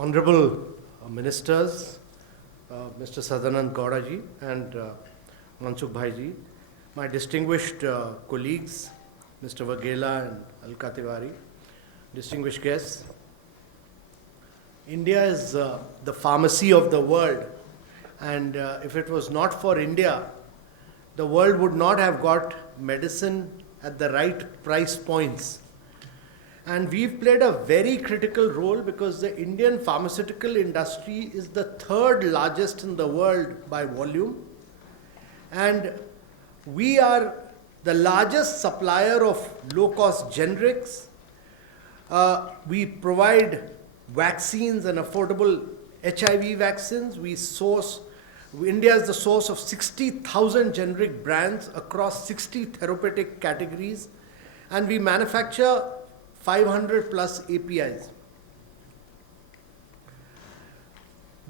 Honorable Ministers, Mr. Sadanand Gowda ji and Mansukh Bhai ji, my distinguished colleagues, Mr. Waghela and Alka Tiwari, distinguished guests, India is the pharmacy of the world, and if it was not for India, the world would not have got medicine at the right price points. And we've played a very critical role because the Indian pharmaceutical industry is the third largest in the world by volume. And we are the largest supplier of low-cost generics. We provide vaccines and affordable HIV vaccines. India is the source of 60,000 generic brands across 60 therapeutic categories. And we manufacture 500 plus APIs.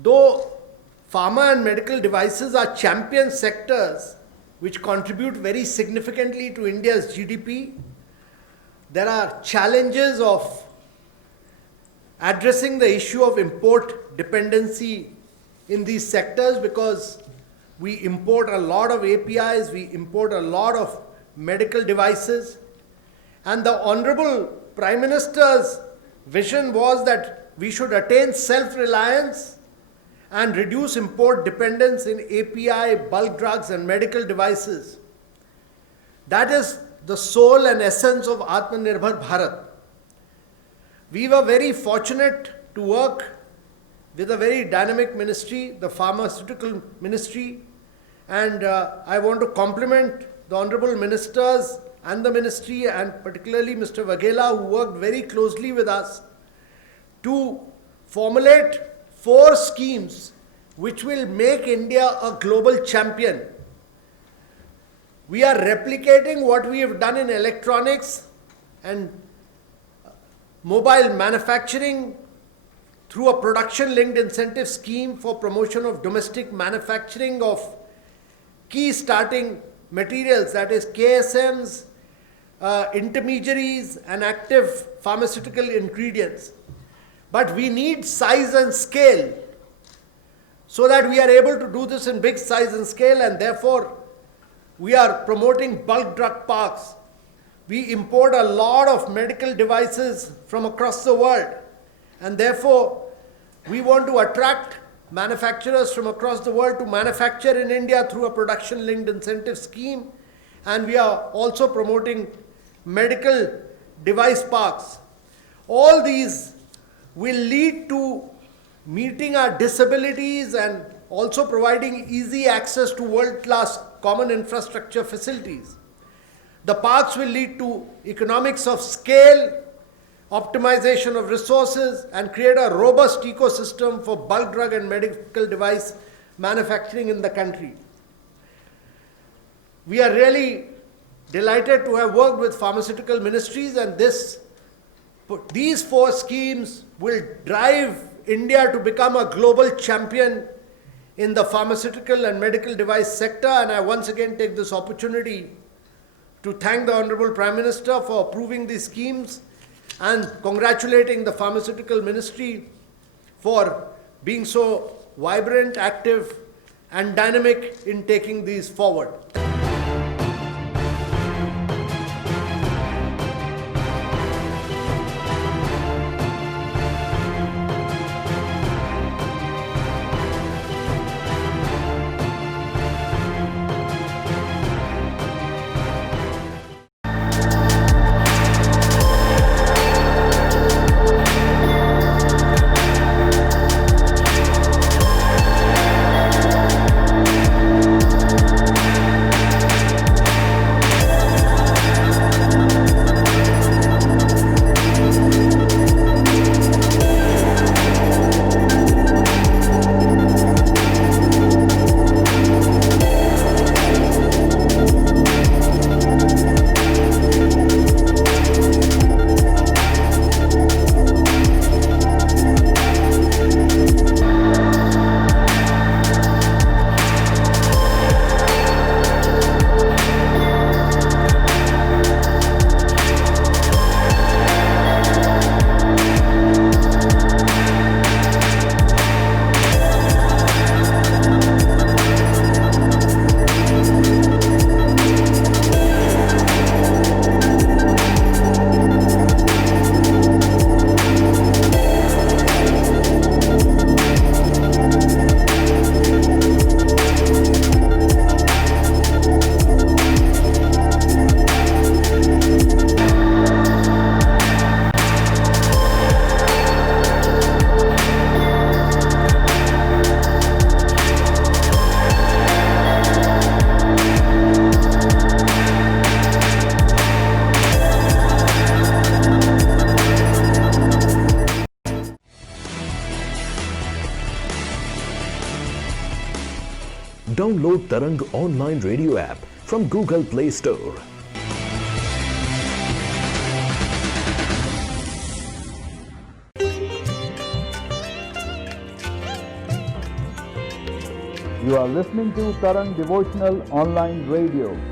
Though pharma and medical devices are champion sectors which contribute very significantly to India's GDP, there are challenges of addressing the issue of import dependency in these sectors because we import a lot of APIs, we import a lot of medical devices, and the Honorable Prime Minister's vision was that we should attain self-reliance and reduce import dependence in API, bulk drugs and medical devices. That is the soul and essence of Atmanirbhar Bharat. We were very fortunate to work with a very dynamic ministry, the Pharmaceutical Ministry, and I want to compliment the Honorable Ministers and the ministry, and particularly Mr. Waghela, who worked very closely with us to formulate 4 schemes which will make India a global champion. We are replicating what we have done in electronics and mobile manufacturing through a production-linked incentive scheme for promotion of domestic manufacturing of key starting materials, that is KSMs, intermediaries and active pharmaceutical ingredients. But we need size and scale so that we are able to do this in big size and scale, and therefore we are promoting bulk drug parks. We import a lot of medical devices from across the world, and therefore we want to attract manufacturers from across the world to manufacture in India through a production-linked incentive scheme, and we are also promoting medical device parks. All these will lead to meeting our disabilities and also providing easy access to world-class common infrastructure facilities. The parks will lead to economics of scale, optimization of resources, and create a robust ecosystem for bulk drug and medical device manufacturing in the country. We are really delighted to have worked with pharmaceutical ministries, and these 4 schemes will drive India to become a global champion in the pharmaceutical and medical device sector. And I once again take this opportunity to thank the Honorable Prime Minister for approving these schemes and congratulating the Pharmaceutical Ministry for being so vibrant, active and dynamic in taking these forward. download Tarang online radio app from Google Play Store. You are listening to Tarang Devotional Online Radio.